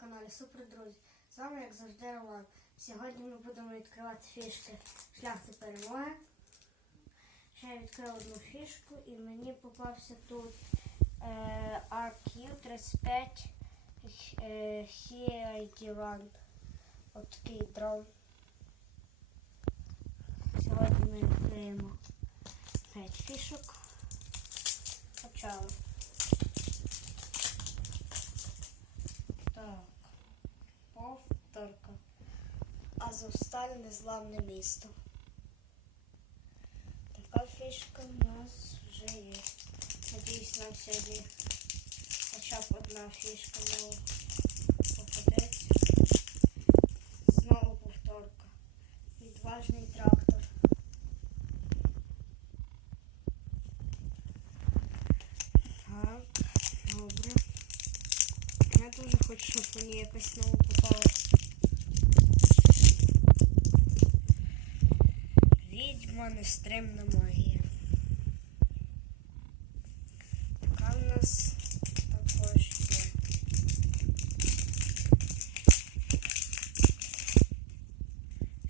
каналі Супер Друзі. З вами, як завжди, Роман. Сьогодні ми будемо відкривати фішки Шлях до перемоги. Ще я відкрив одну фішку і мені попався тут е, RQ35 е, HID1. От такий дрон. Сьогодні ми відкриємо 5 фішок. Почали. Так. Повторка. Азовсталь незламне місто. Така фішка в нас вже є. Надіюсь, нам сьогодні хоча б одна фішка нова попадеться. Знову повторка. Відважний трактор. Так, добре. Я дуже хочу, щоб мені якось знову попалося. Відьма нестримна магія. Така в нас також є.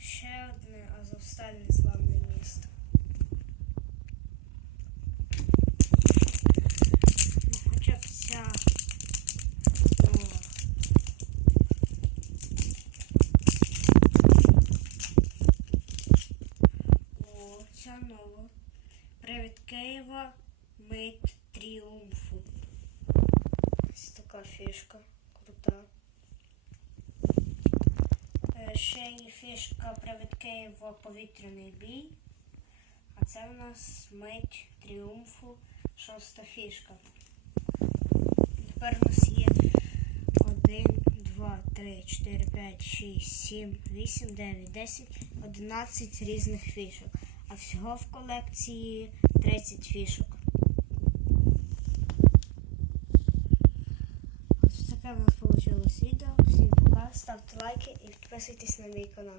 Ще одне Азовстальне славне місто. Ну, хоча б ця нова. О, ця нова. Привід Києва, мить тріумфу. Ось така фішка. Крута. Е, Ще є фішка Привід Києва повітряний бій. А це в нас мить тріумфу, шоста фішка. Тепер у нас є 1, 2, 3, 4, 5, 6, 7, 8, 9, 10, 11 різних фішок. А всього в колекції 30 фішок. Ось таке в нас вийшло відео. Всім пока. Ставте лайки і підписуйтесь на мій канал.